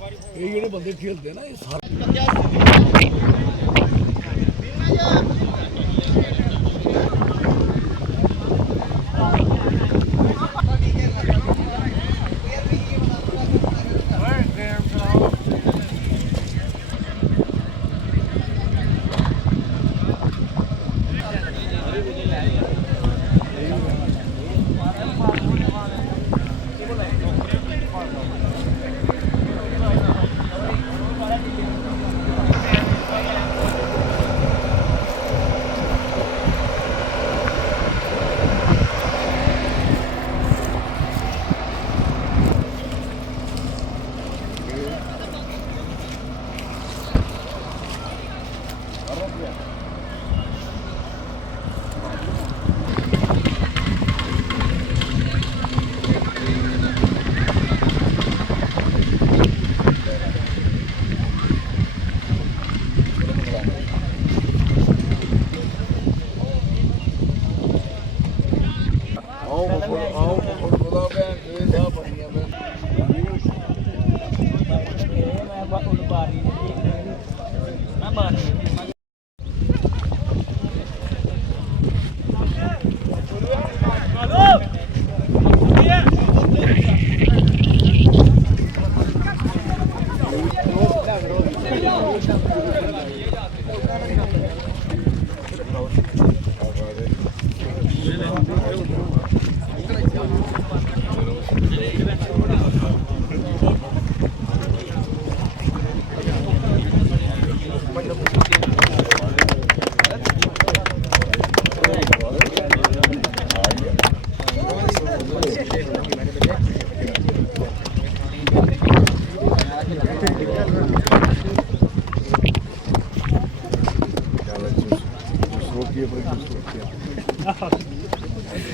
ये ਜਿਹੜੇ ਬੰਦੇ ਖੇਡਦੇ ਨਾ ਇਹ ਸਾਰੇ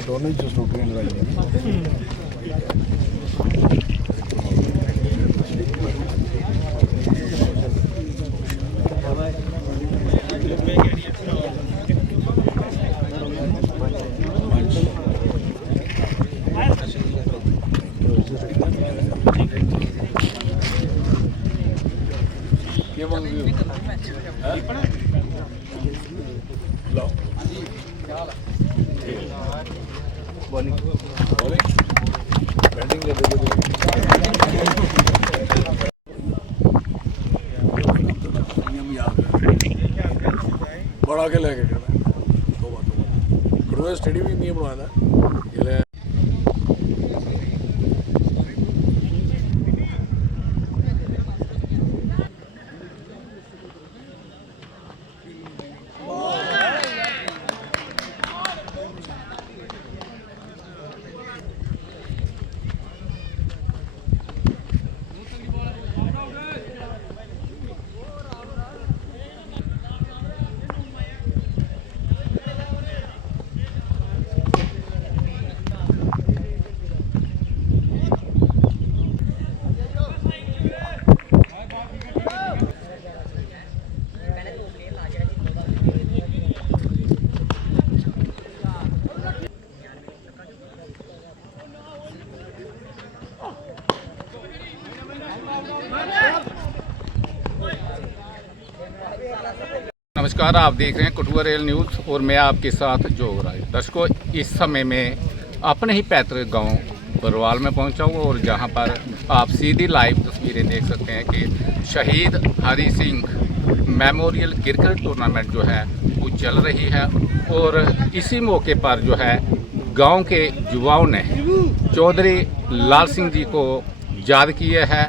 दोनों ही जूस रोटियां लगाई बड़ा के लेके दो बात स्टेडियम ही नहीं बनवाया नमस्कार, आप देख रहे हैं कठुआ रेल न्यूज़ और मैं आपके साथ जोगराज। दर्शकों, इस समय में अपने ही पैतृक गांव बरवाल में पहुंचा हूं और जहां पर आप सीधी लाइव तस्वीरें देख सकते हैं कि शहीद Hari Singh memorial cricket tournament जो है वो चल रही है और इसी मौके पर जो है गांव के युवाओं ने चौधरी लाल सिंह जी को याद किया है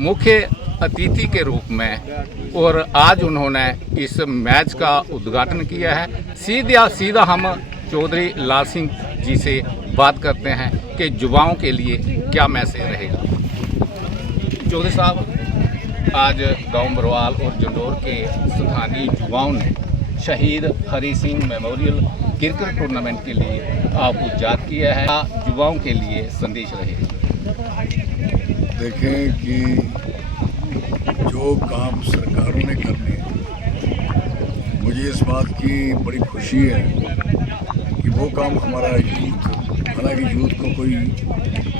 मुख्य अतिथि के रूप में और आज उन्होंने इस मैच का उद्घाटन किया है। सीधा हम चौधरी लाल सिंह जी से बात करते हैं कि युवाओं के लिए क्या मैसेज रहेगा। चौधरी साहब, आज गांव बरवाल और जंडोर के स्थानीय युवाओं ने शहीद Hari Singh memorial cricket tournament के लिए आपको याद किया है, युवाओं के लिए संदेश रहेगा। देखें कि जो काम सरकारों ने करने, मुझे इस बात की बड़ी खुशी है कि वो काम हमारा यूथ, हालांकि यूथ को कोई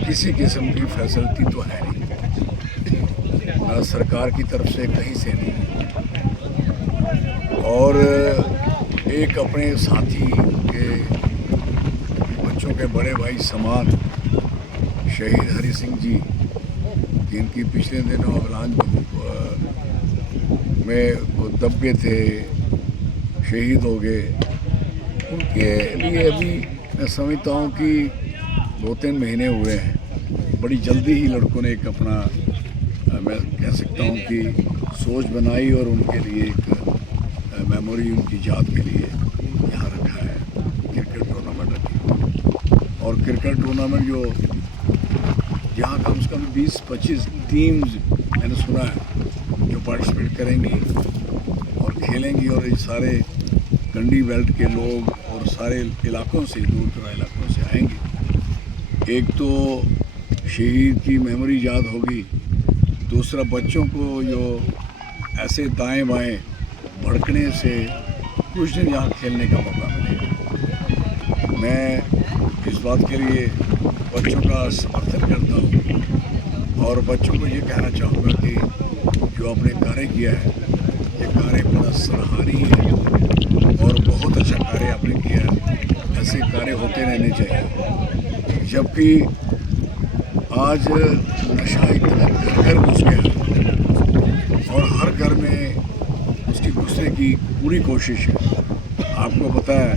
किसी किस्म की फैसिलिटी तो है नहीं, सरकार की तरफ से कहीं से नहीं है। और एक अपने साथी के बच्चों के बड़े भाई समान शहीद हरि सिंह जी, जिनकी पिछले दिनों अवलांच में वो दब गए थे, शहीद हो गए, उनके लिए अभी मैं समझता हूँ कि 2-3 महीने हुए हैं। बड़ी जल्दी ही लड़कों ने एक अपना मैं कह सकता हूँ कि सोच बनाई और उनके लिए एक मेमोरी उनकी याद के लिए यहाँ रखा है, क्रिकेट टूर्नामेंट रखी। और क्रिकेट टूर्नामेंट जो यहाँ कम से कम 20-25 टीम्स मैंने सुना है जो पार्टिसिपेट करेंगी और खेलेंगी, और ये सारे कंडी बेल्ट के लोग और सारे इलाकों से, दूर दराज इलाकों से आएंगे। एक तो शहीद की मेमोरी याद होगी, दूसरा बच्चों को जो ऐसे दाएं बाएं भड़कने से कुछ दिन यहाँ खेलने का मौका मिलेगा। मैं इस बात के लिए बच्चों का समर्थन करता हूँ और बच्चों को ये कहना चाहूँगा कि जो आपने कार्य किया है, ये कार्य बड़ा सराहनीय है और बहुत अच्छा कार्य आपने किया है। ऐसे कार्य होते रहने चाहिए। जबकि आज नशा इतना घर घुस गया और हर घर में उसकी घुसने की पूरी कोशिश है। आपको पता है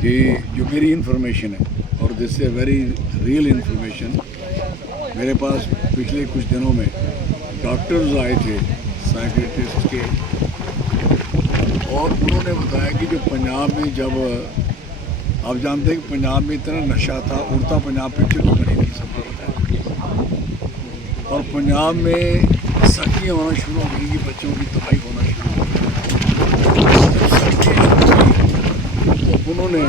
कि जो मेरी इन्फॉर्मेशन है, और this a very real information, मेरे पास पिछले कुछ दिनों में डॉक्टर्स आए थे साइकियाट्रिस्ट के, और उन्होंने बताया कि जो पंजाब में, जब आप जानते हैं कि पंजाब में इतना नशा था, उड़ता पंजाब पिक्चर तो बनी नहीं सकता, और पंजाब में सख्तियाँ होना शुरू हो गई कि बच्चों की तबाही होना शुरू हो गई। तो उन्होंने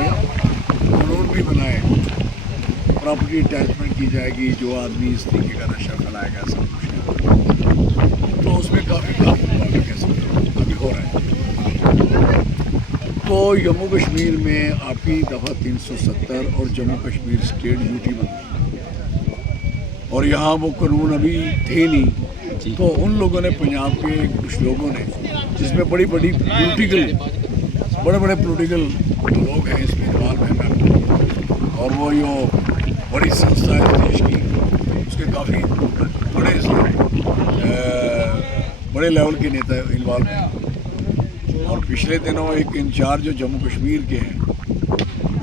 कानून भी बनाए, प्रॉपर्टी अटैचमेंट की जाएगी जो आदमी इस तरीके का नशा फैलाएगा, सब कुछ। तो उसमें काफ़ी काम कह सकते हो अभी हो रहा है। तो जम्मू कश्मीर में आपकी दफ़ा 370 और जम्मू कश्मीर स्टेट यूटी बन गई, और यहाँ वो कानून अभी थे नहीं। तो उन लोगों ने, पंजाब के कुछ लोगों ने, जिसमें बड़े बड़े पोलिटिकल लोग हैं इसमें इन्वॉल्व हैं, और वो जो बड़ी संस्था है देश की, उसके काफ़ी बड़े लेवल के नेता इन्वॉल्व हैं। और पिछले दिनों एक इंचार्ज जो जम्मू कश्मीर के हैं,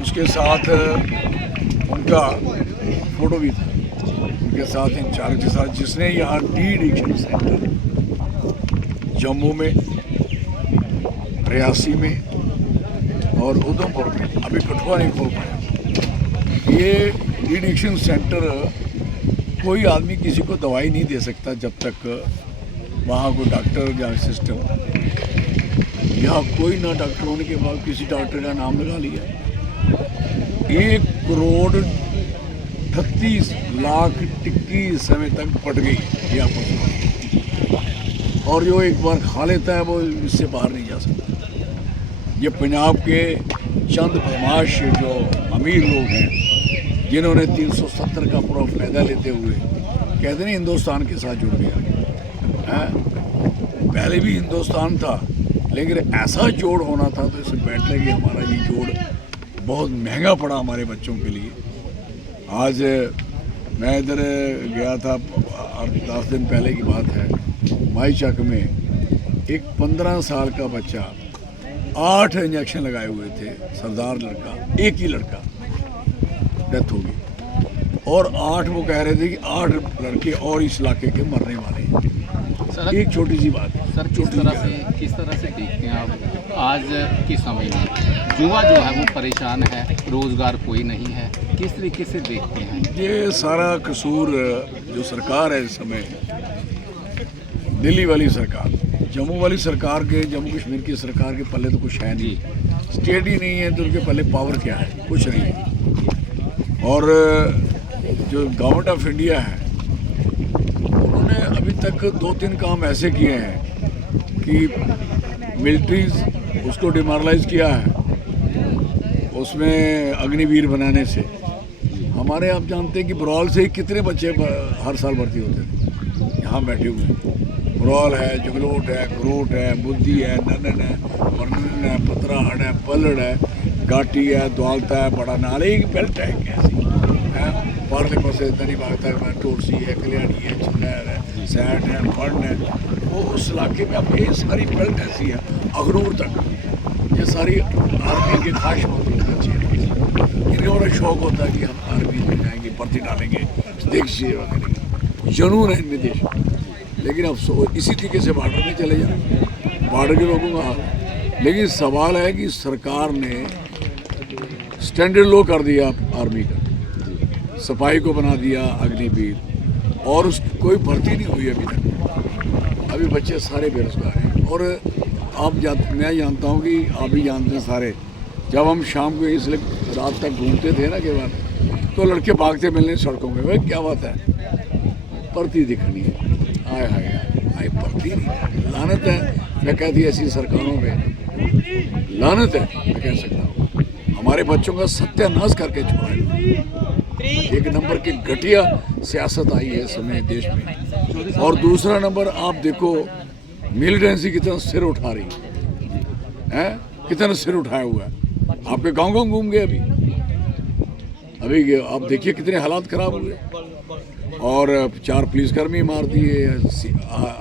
उसके साथ उनका फ़ोटो भी था, उनके साथ इंचार्ज के साथ, जिसने यहाँ डी एडिक्शन सेंटर जम्मू में, रियासी में और उधमपुर में, अभी कठुआ नहीं खोल पाया। ये डी एडिक्शन सेंटर, कोई आदमी किसी को दवाई नहीं दे सकता जब तक वहाँ कोई डॉक्टर या सिस्टम, यहाँ कोई ना डॉक्टर होने के बाद किसी डॉक्टर का नाम लगा लिया, 1,38 लाख टिक्की समय तक फट गई ये आपको, और जो एक बार खा लेता है वो इससे बाहर नहीं जा सकता। ये पंजाब के चंद बदमाश जो अमीर लोग हैं, जिन्होंने 370 का पूरा फायदा लेते हुए, कहते नहीं हिंदुस्तान के साथ जुड़ गया है। पहले भी हिंदुस्तान था, लेकिन ऐसा जोड़ होना था, तो इससे बेटर है कि हमारा ये जोड़ बहुत महंगा पड़ा हमारे बच्चों के लिए। आज मैं इधर गया था, 10 दिन पहले की बात है, माई चक में एक 15 साल का बच्चा 8 इंजेक्शन लगाए हुए थे, सरदार लड़का, एक ही लड़का, डेथ हो गई। और 8 वो कह रहे थे कि 8 लड़के और इस इलाके के मरने वाले हैं। सर, एक छोटी सी बात है सर, किस तरह से देखते हैं आप आज के समय में युवा जो है वो परेशान है, रोजगार कोई नहीं है, किस तरीके से देखते हैं? ये सारा कसूर जो सरकार है इस समय, दिल्ली वाली सरकार, जम्मू वाली सरकार के, जम्मू कश्मीर की सरकार के पल्ले तो कुछ है नहीं, स्टेट ही नहीं है तो उनके पल्ले पावर क्या है, कुछ नहीं है। और जो गवर्नमेंट ऑफ इंडिया है, उन्होंने अभी तक 2-3 काम ऐसे किए हैं कि मिलिट्रीज उसको डिमोरलाइज किया है, उसमें अग्निवीर बनाने से। हमारे आप जानते हैं कि बरौल से ही कितने बच्चे हर साल भर्ती होते थे, यहाँ बैठे हुए हैं। कुराल है, जगलोट है, खरोट है, बुद्धि है, ननन है, वर्णन है, पतराहड़ है, पलड़ है, घाटी है, द्वालता है, बड़ा नाले एक बेल्ट है कैसी है। पारले पासे दरी बागता है, टोरसी है, कल्याणी है, चंडैर है, सैट है, फंड है। वो उस इलाके में अब ये सारी बेल्ट ऐसी है अखनूर तक, ये सारी आर्मी के खास मतलब बच्चे हैं। इन्हें बड़ा शौक होता है कि हम आर्मी में जाएंगे, भर्ती डालेंगे, देश सेवा करेंगे, जनून है इनमें देश। लेकिन अब इसी तरीके से बॉर्डर में चले जाए, बॉर्डर के लोगों का हाल। लेकिन सवाल है कि सरकार ने स्टैंडर्ड लो कर दिया आर्मी का, सिपाही को बना दिया अग्निवीर, और उस कोई भर्ती नहीं हुई अभी तक। अभी बच्चे सारे बेरोजगार हैं। और मैं जानता हूँ कि आप भी जानते हैं सारे, जब हम शाम को इसलिए रात तक घूमते थे ना के बाद, तो लड़के भागते मिलने सड़कों में, भाई क्या बात है, भर्ती दिखनी है। आए हाय आए, भर्ती नहीं, लानत है। मैं कहती ऐसी सरकारों में लानत है, मैं कह सकता हूँ। हमारे बच्चों का सत्यानाश करके छोड़ा है। एक नंबर की घटिया सियासत आई है इस समय देश में। और दूसरा नंबर आप देखो, मिलिटेंसी कितना सिर उठा रही है, कितना सिर उठाया हुआ है। आपके गांव घूम गए अभी आप देखिए कितने हालात खराब हुए। और 4 पुलिसकर्मी मार दिए,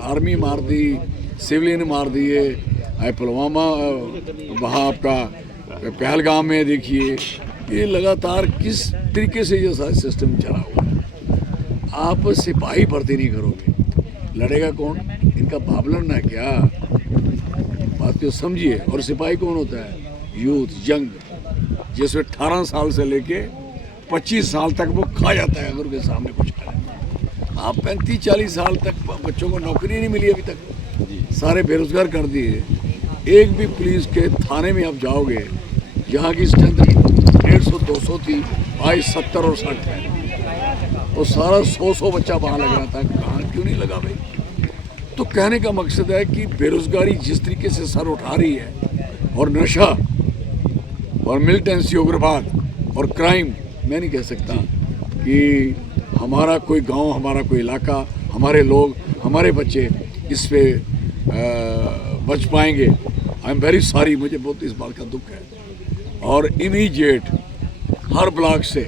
आर्मी मार दी, सिविलियन मार दिए। पुलवामा वहाँ आपका पहलगाम में देखिए, ये लगातार किस तरीके से ये सारा सिस्टम चला हुआ है। आप सिपाही भर्ती नहीं करोगे, लड़ेगा कौन? इनका बाप लड़ना है क्या? बात को समझिए। और सिपाही कौन होता है? यूथ, यंग, जिसमें 18 साल से लेके 25 साल तक वो खा जाता है अगर उनके सामने कुछ करे। आप 35-40 साल तक बच्चों को नौकरी नहीं मिली अभी तक, सारे बेरोजगार कर दिए। एक भी पुलिस के थाने में आप जाओगे, यहाँ की स्ट्रेंथ 150-200 थी, आज 70 और 60 है। वो सारा 100 बच्चा वहाँ लग रहा था, कहाँ क्यों नहीं लगा भाई? तो कहने का मकसद है कि बेरोजगारी जिस तरीके से सर उठा रही है, और नशा और मिलिटेंसी, उग्रवाद और क्राइम, मैं नहीं कह सकता कि हमारा कोई गांव, हमारा कोई इलाका, हमारे लोग, हमारे बच्चे इस पे बच पाएंगे। आई एम वेरी सॉरी, मुझे बहुत इस बात का दुख है। और इमीडिएट हर ब्लॉक से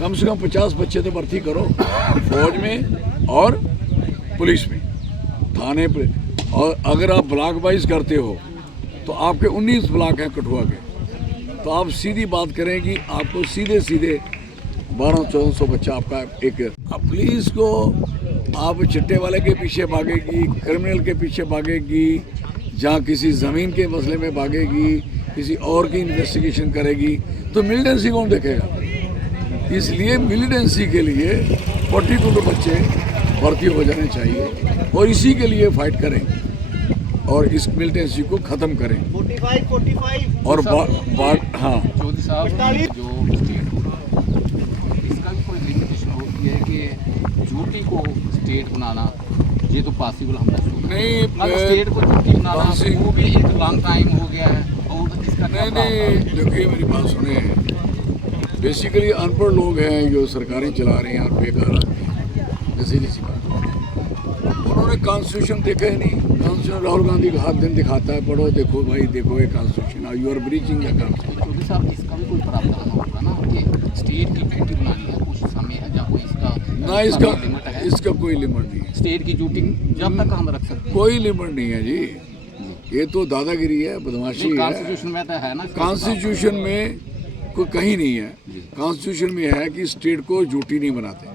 कम 50 बच्चे तो भर्ती करो, फौज में और पुलिस में, थाने पे। और अगर आप ब्लॉक वाइज करते हो तो आपके 19 ब्लॉक हैं कठुआ के, तो आप सीधी बात करें कि आपको सीधे 1200-1400 बच्चा आपका एक। अब पुलिस को आप चिट्टे वाले के पीछे भागेगी, क्रिमिनल के पीछे भागेगी, जहाँ किसी ज़मीन के मसले में भागेगी, किसी और की इन्वेस्टिगेशन करेगी, तो मिलिटेंसी कौन देखेगा? इसलिए मिलिटेंसी के लिए 42 बच्चे भर्ती हो जाने चाहिए, और इसी के लिए फाइट करें और इस मिलिटेंसी को ख़त्म करें। 45 और हाँ, चौधरी साहब, जो स्टेट इसका भी कोई लिमिटेशन होती है कि ड्यूटी को स्टेट बनाना, ये तो पॉसिबल हम नहीं, स्टेट को ड्यूटी बनाना वो भी एक लॉन्ग टाइम हो गया है। और इसका नहीं, देखिए मेरी बात सुने, बेसिकली अनपढ़ लोग हैं जो सरकारें चला रहे हैं और बेकार आदमी हैं, सीधी सी बात। उन्होंने कॉन्स्टिट्यूशन देखा ही नहीं। कॉन्स्टिट्यूशन राहुल गांधी का हर दिन दिखाता है, पढ़ो, देखो भाई, देखो ये constitution, you are breaching the constitution. Chaudhary साहब, इसका भी कोई प्रावधान होगा ना कि स्टेट की ड्यूटी बनानी है कुछ समय है, जब कोई इसका ना, इसका कोई लिमिट नहीं है। स्टेट की ड्यूटी जब तक हम रख सकते हैं, कोई लिमिट नहीं है जी। ये तो दादागिरी है, बदमाशी है। कॉन्स्टिट्यूशन में तो है ना, कॉन्स्टिट्यूशन में कोई कहीं नहीं है। कॉन्स्टिट्यूशन में है कि स्टेट को ड्यूटी नहीं बनाते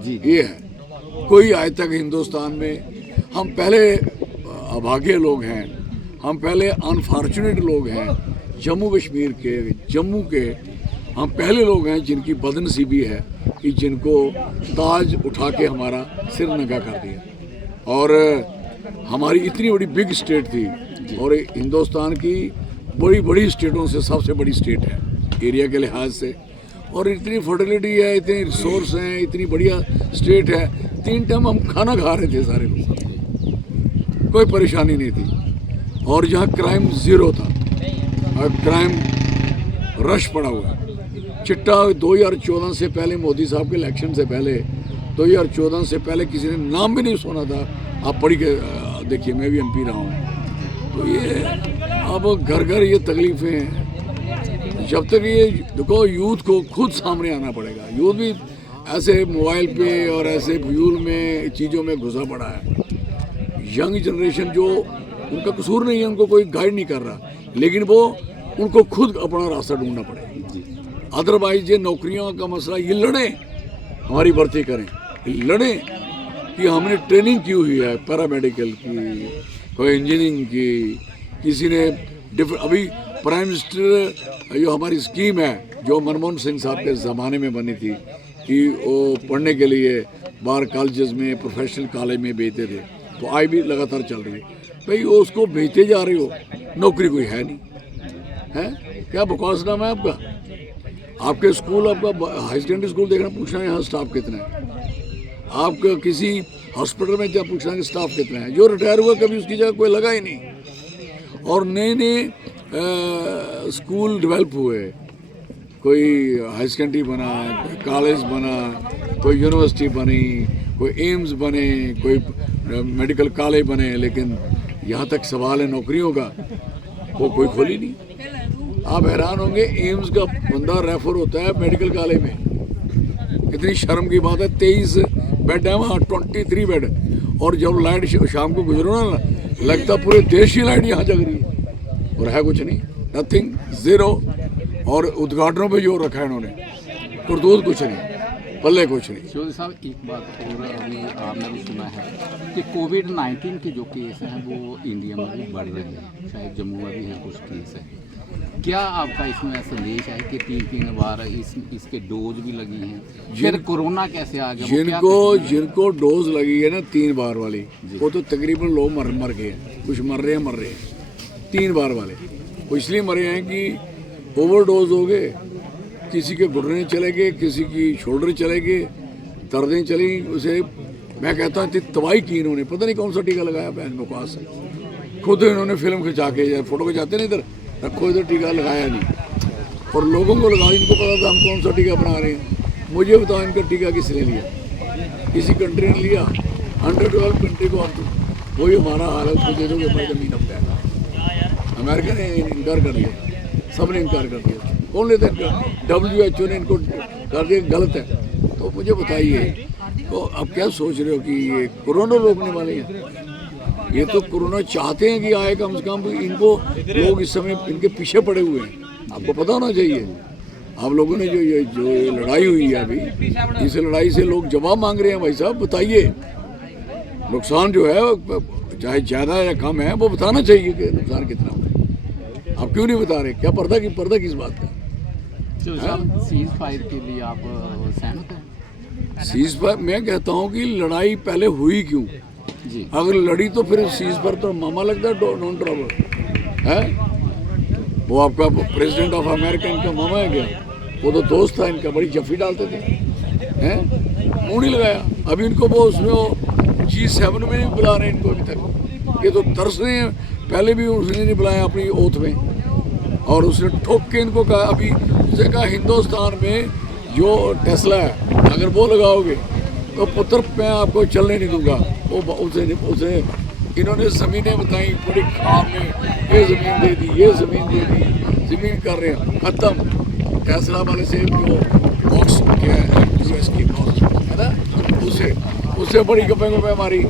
जी, ये है। कोई आज तक हिंदुस्तान में, हम पहले अभागे लोग हैं, हम पहले अनफॉर्चुनेट लोग हैं, जम्मू कश्मीर के, जम्मू के हम पहले लोग हैं जिनकी बदनसीबी है कि जिनको ताज उठा के हमारा सिर नंगा कर दिया। और हमारी इतनी बड़ी बिग स्टेट थी, और हिंदुस्तान की बड़ी बड़ी स्टेटों से सबसे बड़ी स्टेट है एरिया के लिहाज से, और इतनी फर्टिलिटी है, इतने रिसोर्स हैं, इतनी बढ़िया स्टेट है। 3 टाइम हम खाना खा रहे थे सारे लोग, कोई परेशानी नहीं थी। और जहाँ क्राइम ज़ीरो था, और क्राइम रश पड़ा हुआ है। चिट्टा 2014 से पहले, मोदी साहब के इलेक्शन से पहले 2014 से पहले किसी ने नाम भी नहीं सुना था। आप पढ़ के देखिए, मैं भी MP रहा हूँ। तो ये अब घर घर ये तकलीफ़ें हैं। जब तक ये देखो, यूथ को खुद सामने आना पड़ेगा। यूथ भी ऐसे मोबाइल पे और ऐसे फ्यूल में चीज़ों में घुसा पड़ा है। यंग जनरेशन जो, उनका कसूर नहीं है, उनको कोई गाइड नहीं कर रहा, लेकिन वो उनको खुद अपना रास्ता ढूंढना पड़ेगा। अदरवाइज ये नौकरियों का मसला, ये लड़े, हमारी भर्ती करें, लड़े कि हमने ट्रेनिंग की हुई है पैरामेडिकल की, कोई इंजीनियरिंग की, किसी ने अभी प्राइम मिनिस्टर जो हमारी स्कीम है जो मनमोहन सिंह साहब के ज़माने में बनी थी कि वो पढ़ने के लिए बाहर कॉलेजेस में, प्रोफेशनल कॉलेज में भेजते थे, तो आज भी लगातार चल रही है। भाई उसको भेजते जा रहे हो, नौकरी कोई है नहीं है, क्या बकवास नाम है आपका। आपके स्कूल, आपका हाई सेकेंडरी स्कूल देखना, पूछना है यहाँ स्टाफ कितना है। आपका किसी हॉस्पिटल में क्या पूछना है स्टाफ कितना है। जो रिटायर हुआ कभी उसकी जगह कोई लगा ही नहीं। और नए नए स्कूल डेवलप हुए, कोई हाई सेकेंडरी बना, कोई कॉलेज बना, कोई यूनिवर्सिटी बनी, कोई एम्स बने, कोई मेडिकल कॉलेज बने, लेकिन यहाँ तक सवाल है नौकरियों का, वो कोई खोली नहीं। आप हैरान होंगे, एम्स का बंदा रेफर होता है मेडिकल कॉलेज में। कितनी शर्म की बात है। 23 बेड है वहाँ, 23 बेड। और जब लाइट शाम को गुजरो ना, लगता पूरे देश की लाइट यहाँ जग रही है, और है कुछ नहीं, नथिंग, ज़ीरो। और उद्घाटनों पे जोर रखा है इन्होंने, करतूत कुछ नहीं, पल्ले कुछ नहीं। चौधरी साहब, एक बात और अभी आपने भी सुना है कि कोविड-19 के जो केस हैं वो इंडिया में भी बढ़ रहे हैं, शायद जम्मू में भी है कुछ केस है। क्या आपका इसमें संदेश है कि 3 बार इसके डोज भी लगी हैं, फिर कोरोना कैसे आ गया? जिनको डोज लगी है ना 3 बार वाली, वो तो तकरीबन लोग मर गए हैं, कुछ मर रहे हैं। 3 बार वाले वो इसलिए मरे हैं कि ओवरडोज हो गए, किसी के घुटने चले गए, किसी की शोल्डर चले गए, दर्दें चली। उसे मैं कहता हूँ इतनी तबाही की इन्होंने, पता नहीं कौन सा टीका लगाया बहन बकवास। खुद इन्होंने फिल्म खिंचा के, फोटो खिंचाते नहीं, इधर रखो, इधर टीका लगाया नहीं, और लोगों को लगा। इनको पता था हम कौन सा टीका बना रहे हैं। मुझे बताओ इनका टीका किसने लिया? किसी कंट्री ने लिया? 112 कंट्री को आप वही हमारा हाल है, उसको दे दोगे हमारी ज़मीन अब जाएगा। अमेरिका ने इनकार कर दिया, सब ने इनकार कर दिया। कौन लेता है इनका? WHO ने इनको कर दिया गलत है। तो मुझे बताइए, तो अब क्या सोच रहे हो कि ये कोरोना रोकने वाले हैं? ये तो कोरोना चाहते हैं कि आए, कम से कम इनको लोग इस समय इनके पीछे पड़े हुए हैं। आपको पता होना चाहिए। आप लोगों ने जो लड़ाई हुई है अभी, इस लड़ाई से लोग जवाब मांग रहे हैं। भाई साहब बताइए, नुकसान जो है चाहे ज़्यादा या कम है, वो बताना चाहिए कि नुकसान कितना हो। आप क्यों नहीं बता रहे? क्या पर्दा किस बात का? सीज फायर के लिए आप सहमत हैं? सीज फायर, मैं कहता हूँ कि लड़ाई पहले हुई क्यों जी? अगर लड़ी तो फिर सीज फायर तो मामा लगता है, नॉन ट्रबल है। वो आपका प्रेसिडेंट ऑफ अमेरिका इनका मामा है क्या? वो तो दोस्त था इनका, बड़ी जफ्फी डालते थे, हैं? मुँह नहीं लगाया। अभी इनको वो उसमें G7 में नहीं बुला रहे इनको अभी तक। ये तो तरस रहे हैं। पहले भी उसने नहीं बुलाया अपनी ओथ में, और उसने ठोक के इनको कहा। अभी उसने कहा हिंदुस्तान में जो टेस्ला है, अगर वो लगाओगे तो पुत्र मैं आपको चलने नहीं दूंगा। वो उसे इन्होंने ज़मीनें बताई, बड़ी खाम में ये ज़मीन दे दी, ये ज़मीन दे दी, ज़मीन कर रहे हैं ख़त्म। टेस्ला वाले से जो बॉक्स क्या है, यूएस की बॉक्स है ना, उससे बड़ी गप्पे मारी,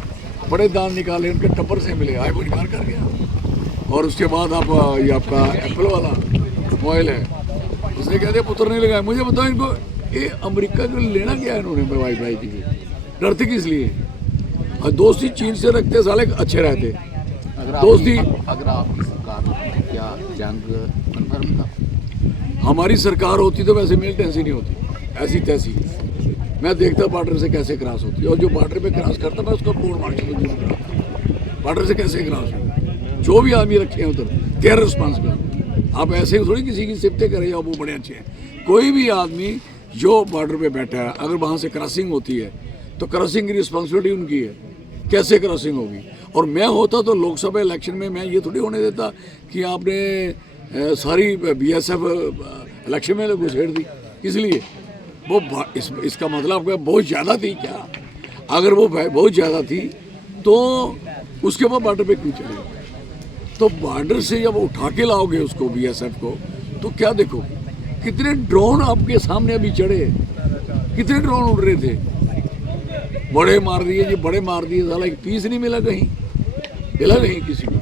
बड़े दान निकाले, उनके टप्पर से मिले, आए वो इनकार कर गया। और उसके बाद आप ये आपका एप्पल वाला मोबाइल है, उसने कह दिया पुत्र नहीं लगाया। मुझे बताओ इनको ये अमेरिका को लेना क्या है इन्होंने वाई की? डरते किस लिए? और दोस्ती चीन से रखते साले अच्छे रहते। दोस्ती अगर आपकी सरकार क्या जंग कन्फर्म था? हमारी सरकार होती तो वैसे मिलिटेंसी नहीं होती, ऐसी तैसी। मैं देखता बॉर्डर से कैसे क्रॉस होती है, और जो बॉर्डर पे क्रॉस करता मैं उसको कोर्ट मार्शल कराता। बॉर्डर से कैसे क्रॉस हो? जो भी आदमी रखे हैं उधर, देयर रिस्पॉन्सिबल। आप ऐसे ही थोड़ी किसी की सिफ्तें करें या वो बड़े अच्छे हैं। कोई भी आदमी जो बॉर्डर पे बैठा है, अगर वहाँ से क्रॉसिंग होती है तो क्रॉसिंग की रिस्पॉन्सिबिलिटी उनकी है। कैसे क्रॉसिंग होगी? और मैं होता तो लोकसभा इलेक्शन में मैं ये थोड़ी होने देता कि आपने सारी BSF इलेक्शन में घुसेड़ दी। इसलिए वो इसका मतलब क्या बहुत ज़्यादा थी क्या? अगर वो बहुत ज़्यादा थी तो उसके बाद बॉर्डर पे क्यों चले? तो बॉर्डर से जब उठा के लाओगे उसको बीएसएफ को तो क्या देखो कितने ड्रोन आपके सामने अभी चढ़े, कितने ड्रोन उड़ रहे थे, बड़े मार दिए जी, बड़े मार दिए, साला एक पीस नहीं मिला कहीं, मिला कहीं किसी को।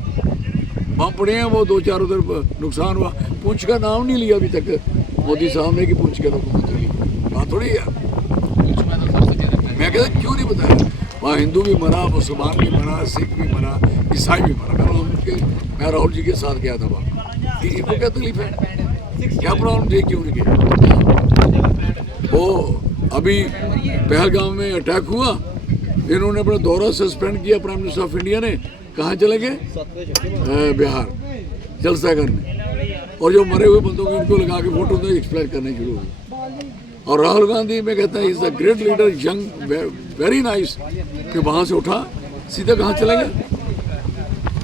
वहाँ पड़े हैं वो 2-4 उधर नुकसान हुआ। पूंछ का नाम नहीं लिया अभी तक मोदी साहब ने कि पूंछ के लोगों को चली बात थोड़ी है। मैं कहता क्यों नहीं बताया? वहाँ हिंदू भी मरा, मुसलमान भी मरा, सिख भी मरा, ईसाई भी मरा। मैं राहुल जी के साथ गया था वहाँ। इनको क्या तकलीफ है, क्या प्रॉब्लम थी, क्यों नहीं गया? वो अभी पहलगाम में अटैक हुआ, इन्होंने अपना दौरा सस्पेंड किया प्राइम मिनिस्टर ऑफ इंडिया ने। कहाँ चले गए? बिहार जलसा करने। और जो मरे हुए बंदों को उनको लगा के फोटो तो एक्सप्लेन करने शुरू हुए। और राहुल गांधी में कहता है is a great leader, young, very nice, कि वहाँ से उठा सीधा कहाँ चले गए?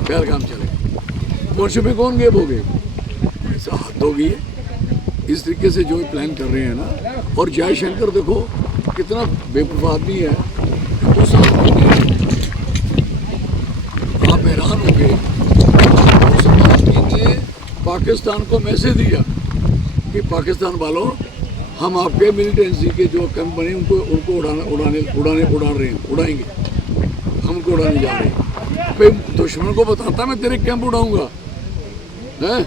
पहलगाम चले गए। मोर्चे में कौन गए? वो गए। ऐसा हद हो गई है इस तरीके से जो प्लान कर रहे हैं ना। और जयशंकर देखो कितना बेवकूफ़ आदमी है। आप हैरान हो गए, उस आदमी ने पाकिस्तान को मैसेज दिया कि पाकिस्तान वालों हम आपके मिलिटेंसी के जो कैंप बने उनको उड़ाएंगे, हम उनको उड़ाने जा रहे हैं। भाई दुश्मन को बताता मैं तेरे कैंप उड़ाऊंगा है।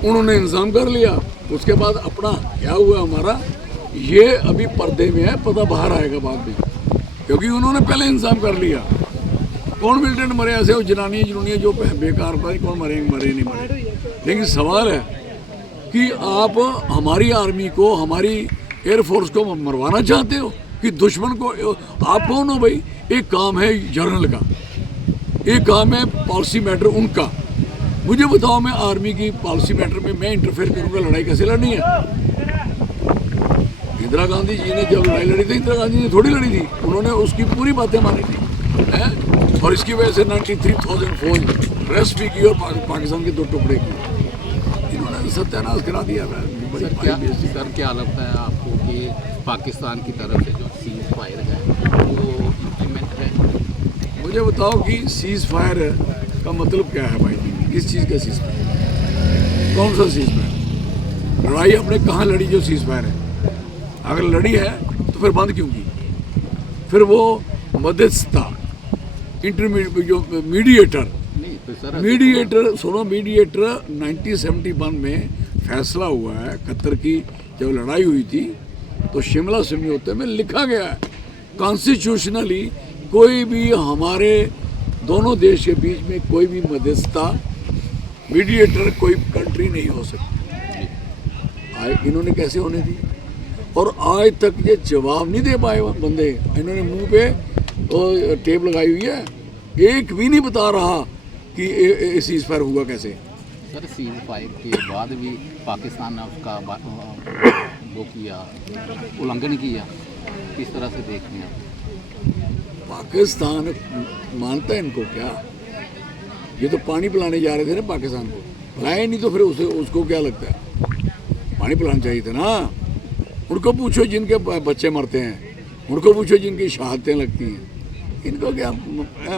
उन्होंने इंतजाम कर लिया। उसके बाद अपना क्या हुआ हमारा, ये अभी पर्दे में है, पता बाहर आएगा बाद में, क्योंकि उन्होंने पहले इंतजाम कर लिया। कौन मिलिटेंट मरे ऐसे वो जनानियाँ जो बेकार पर कौन मरे नहीं मरे। लेकिन सवाल है कि आप हमारी आर्मी को, हमारी एयरफोर्स को मरवाना चाहते हो कि दुश्मन को? आप कौन हो भाई? एक काम है जनरल का, एक काम है पॉलिसी मैटर उनका। मुझे बताओ मैं आर्मी की पॉलिसी मैटर में मैं इंटरफेयर करूंगा? लड़ाई कैसे लड़नी है? इंदिरा गांधी जी ने जब लड़ाई लड़ी थी, इंदिरा गांधी ने थोड़ी लड़ी थी, उन्होंने उसकी पूरी बातें मानी थी है? और इसकी वजह से 93,000 फौज रेस्ट भी की और पाकिस्तान के 2 टुकड़े किए। इन्होंने सत्यानाश करा दिया। सर क्या लगता है आपको कि पाकिस्तान की तरफ से जो सीज फायर है वो इम्प्लीमेंट है? मुझे बताओ कि सीज फायर का मतलब क्या है भाई? किस चीज़ का सीज फायर? कौन सा सीज फायर? लड़ाई आपने कहाँ लड़ी जो सीज फायर है? अगर लड़ी है तो फिर बंद क्यों की? फिर वो मध्यस्थता, इंटरमीडिएट, जो मीडिएटर सुनो, मीडिएटर 1971 में फैसला हुआ है। कतर की जब लड़ाई हुई थी तो शिमला समझौते में लिखा गया है कॉन्स्टिट्यूशनली कोई भी हमारे दोनों देश के बीच में कोई भी मध्यस्थता, मीडिएटर कोई कंट्री नहीं हो सकती। इन्होंने कैसे होने दी? और आज तक ये जवाब नहीं दे पाए बंदे। इन्होंने मुंह पे टेप लगाई हुई है, एक भी नहीं बता रहा कि सीज फायर हुआ कैसे। सर सीज फायर के बाद भी पाकिस्तान ने उसका वो किया, उल्लंघन किया, किस तरह से देखते हैं? पाकिस्तान मानता है इनको क्या? ये तो पानी पिलाने जा रहे थे ना पाकिस्तान को, पिलाए नहीं तो फिर उसको क्या लगता है? पानी पिलाना चाहिए था ना। उनको पूछो जिनके बच्चे मरते हैं, उनको पूछो जिनकी शहादतें लगती हैं। इनको क्या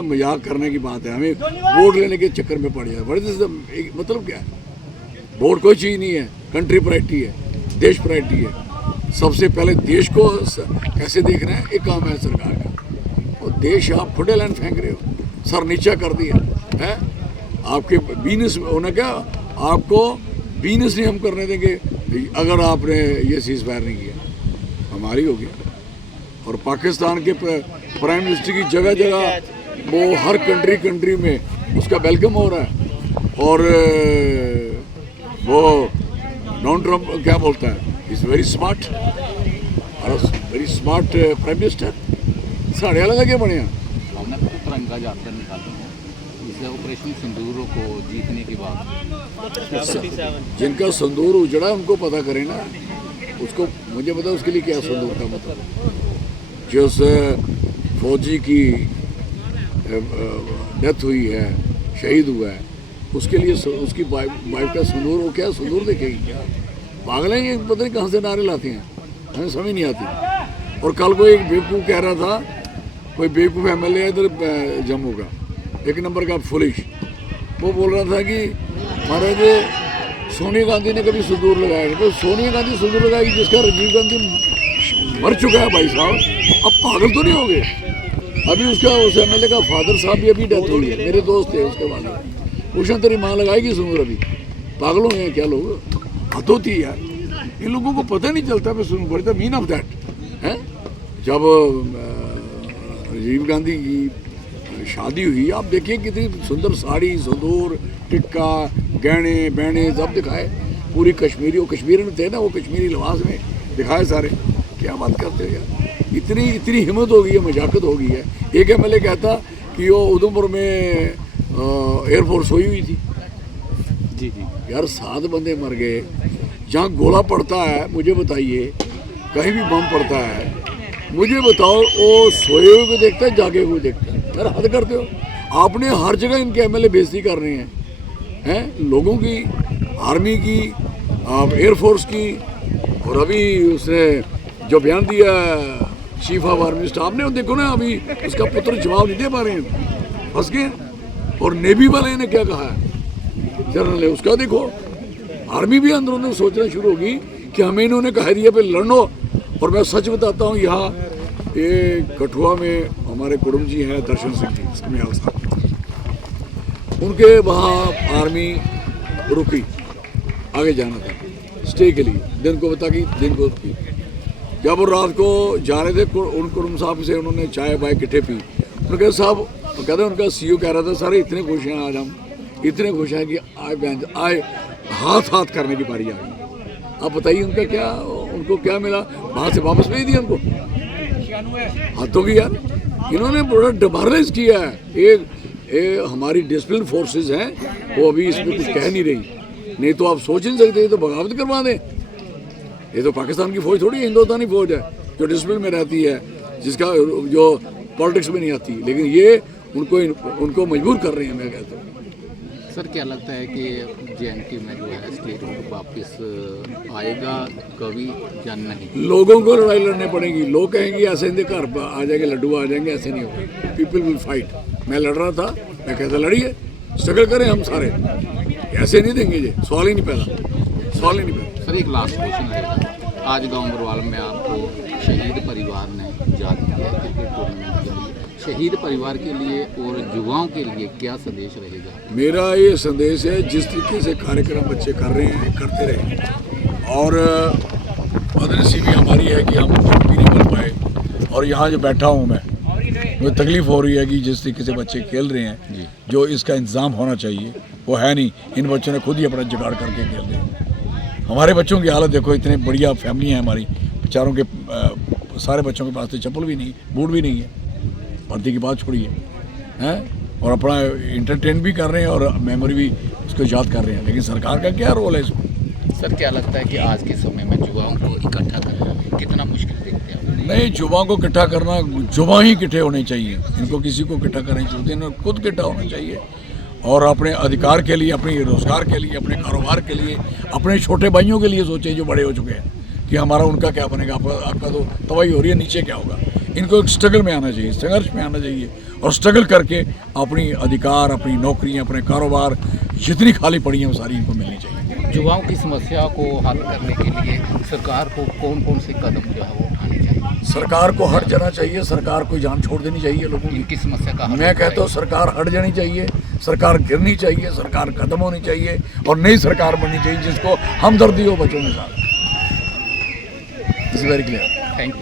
मजाक करने की बात है? हमें वोट लेने के चक्कर में पड़ जाए। मतलब क्या है? वोट कोई चीज़ नहीं है, कंट्री प्रायोरिटी है, देश प्रायोरिटी है। सबसे पहले देश को कैसे देख रहे हैं, एक काम है सरकार का। और देश आप फुटे लाइन फेंक रहे हो, सर नीचा कर दिया है। आपके बिजनेस होना क्या, आपको बिजनेस नहीं हम करने देंगे अगर आपने ये सीज फायर नहीं किया। हमारी हो गया। और पाकिस्तान के प्राइम मिनिस्टर की जगह जगह वो हर कंट्री में उसका वेलकम हो रहा है। और वो डोनाल्ड ट्रम्प क्या बोलता है, is very smart, very smart prime minister. साढ़े अलग क्या बने हमने तो तिरंगा यात्रा निकाली है इस ऑपरेशन सिंदूर को जीतने के बाद। जिनका सिंदूर उजड़ा उनको पता करें ना, उसको मुझे पता उसके लिए क्या सिंदूर का मतलब। जिस फौजी की डेथ हुई है, शहीद हुआ है, उसके लिए उसकी वाइफ का सिंदूर, वो क्या सिंदूर देखेगी क्या? पागल हैं ये, पता नहीं कहाँ से नारे लाते हैं। हमें समझ नहीं आती। और कल को एक बेवकूफ़ कह रहा था, कोई बेवकूफ़ एमएलए इधर जम्मू का, एक नंबर का फुलिश, वो बोल रहा था कि महाराज सोनिया गांधी ने कभी सिंदूर लगाया। तो सोनिया गांधी सिंदूर लगाएगी जिसका राजीव गांधी मर चुका है भाई साहब, अब पागल तो नहीं हो गए? अभी उसका उस एमएलए का फादर साहब भी अभी डेथ हुई है, मेरे दोस्त थे उसके बाद। पूछना तेरी माँ लगाएगी सिंदूर? अभी पागल हो गए क्या लोग? हद होती है यार, इन लोगों को पता नहीं चलता। मैं सुन पड़ता मीन ऑफ दैट है। जब राजीव गांधी की शादी हुई, आप देखिए कितनी सुंदर साड़ी, सिंदूर, टिक्का, गहने बहने सब दिखाए, पूरी कश्मीरी, वो कश्मीरी में थे ना, वो कश्मीरी लिबास में दिखाए सारे। क्या बात करते हो यार, इतनी हिम्मत हो गई है, मजाकत हो गई है। एक एमएलए कहता कि वो उधमपुर में एयरफोर्स सोई हुई थी। जी जी यार 7 बंदे मर गए, जहाँ गोला पड़ता है मुझे बताइए, कहीं भी बम पड़ता है मुझे बताओ, वो सोए हुए को देखता है जागे हुए देखता है? यार हद करते हो। आपने हर जगह इनके एमएलए बेइज्जती कर रहे हैं लोगों की, आर्मी की, एयरफोर्स की। और अभी उसने जो बयान दिया चीफ ऑफ आर्मी स्टाफ ने, देखो ना अभी उसका पुत्र जवाब नहीं दे पा रहे हैं, फंस गए। और नेवी वाले ने क्या कहा है, जनरल ने, उसका देखो। आर्मी भी अंदरों अंदर सोचना शुरू होगी कि हमें इन्होंने कह दिया पे लड़ो। और मैं सच बताता हूँ, यहाँ ये कठुआ में हमारे कुड़ुम जी हैं, दर्शन सिंह जी समियाल साहब, उनके वहाँ आर्मी रुकी, आगे जाना था स्टे के लिए, दिन को बता कि दिन को रुकी। जब वो रात को जा रहे थे, उन कुड़ुम साहब से उन्होंने चाय बाय किट्ठे पी। उन्होंने कहा साहब, कहते उनका सीईओ कह रहा था, सारे इतने खुश हैं आज हम, इतने खुश हैं कि आए हाथ करने की बारी आ गई। आप बताइए उनका क्या, उनको क्या मिला? वहाँ से वापस भेज दिया उनको, हाथों की। यार इन्होंने बड़ा डबारलेस किया है। एक हमारी डिसिप्लिन फोर्सेस हैं, वो अभी इसमें कुछ कह नहीं रही, नहीं तो आप सोच नहीं सकते, तो बगावत करवा दें। ये तो पाकिस्तान की फौज थोड़ी है, हिंदुस्तानी फौज है जो डिसिप्लिन में रहती है, जिसका जो पॉलिटिक्स में नहीं आती। लेकिन ये उनको मजबूर कर रहे हैं। मैं कहता हूँ सर, क्या लगता है कि जेएनके में जो है स्टेट वापस आएगा कभी या नहीं? लोगों को लड़ाई लड़नी पड़ेगी। लोग कहेंगे ऐसे इनके घर आ जाएंगे, लड्डू आ जाएंगे, ऐसे नहीं होगा। People will fight. मैं लड़ रहा था, मैं कहता लड़िए, स्ट्रगल करें हम सारे, ऐसे नहीं देंगे। ये सवाल ही नहीं पैदा, सवाल ही नहीं पैदा। सर, एक लास्ट क्वेश्चन रहेगा। आज गांव बरवाल में आपको शहीद परिवार ने याद किया है क्रिकेट टूर्नामेंट के लिए। शहीद परिवार के लिए और युवाओं के लिए क्या संदेश रहेगा? मेरा ये संदेश है, जिस तरीके से कार्यक्रम बच्चे कर रहे हैं करते रहे। और बदनसीबी हमारी है कि हम चुप्पी नहीं कर पाए। और यहाँ जो बैठा हूँ मैं, मुझे तकलीफ़ हो रही है कि जिस तरीके से बच्चे खेल रहे हैं, जो इसका इंतज़ाम होना चाहिए वो है नहीं। इन बच्चों ने खुद ही अपना जुगाड़ करके खेल रहे हैं। हमारे बच्चों की हालत देखो, इतने बढ़िया फैमिली है हमारी, बेचारों के सारे बच्चों के पास तो चप्पल भी नहीं, बूट भी नहीं है। भर्ती की बात छोड़िए हैं, और अपना इंटरटेन भी कर रहे हैं और मेमोरी भी उसको याद कर रहे हैं। लेकिन सरकार का क्या रोल है इसमें? सर, क्या लगता है कि आज के समय में युवाओं को इकट्ठा करना कितना मुश्किल देखते हैं? नहीं, युवाओं को इकट्ठा करना, युवा ही इकट्ठे होने चाहिए। इनको किसी को इकट्ठा करनी चाहिए, इन्हें खुद इकट्ठा होना चाहिए। और अपने अधिकार के लिए, अपने रोज़गार के लिए, अपने कारोबार के लिए, अपने छोटे भाइयों के लिए सोचे जो बड़े हो चुके हैं कि हमारा उनका क्या बनेगा, आपका तो तबाही हो रही है, नीचे क्या होगा। इनको एक स्ट्रगल में आना चाहिए, संघर्ष में आना चाहिए, और स्ट्रगल करके अपनी अधिकार, अपनी नौकरियां, अपने कारोबार जितनी खाली पड़ी हैं वो सारी इनको मिलनी चाहिए। युवाओं की समस्या को हल करने के लिए सरकार को कौन कौन से कदम जो है वो उठाने चाहिए? सरकार को हट जाना चाहिए, सरकार को जान छोड़ देनी चाहिए लोगों की। इनकी समस्या का मैं कहता हूँ सरकार हट जानी चाहिए, सरकार गिरनी चाहिए, सरकार खत्म होनी चाहिए, और नई सरकार बननी चाहिए जिसको हमदर्दी हो बच्चों के साथ। It's very clear. Thank you.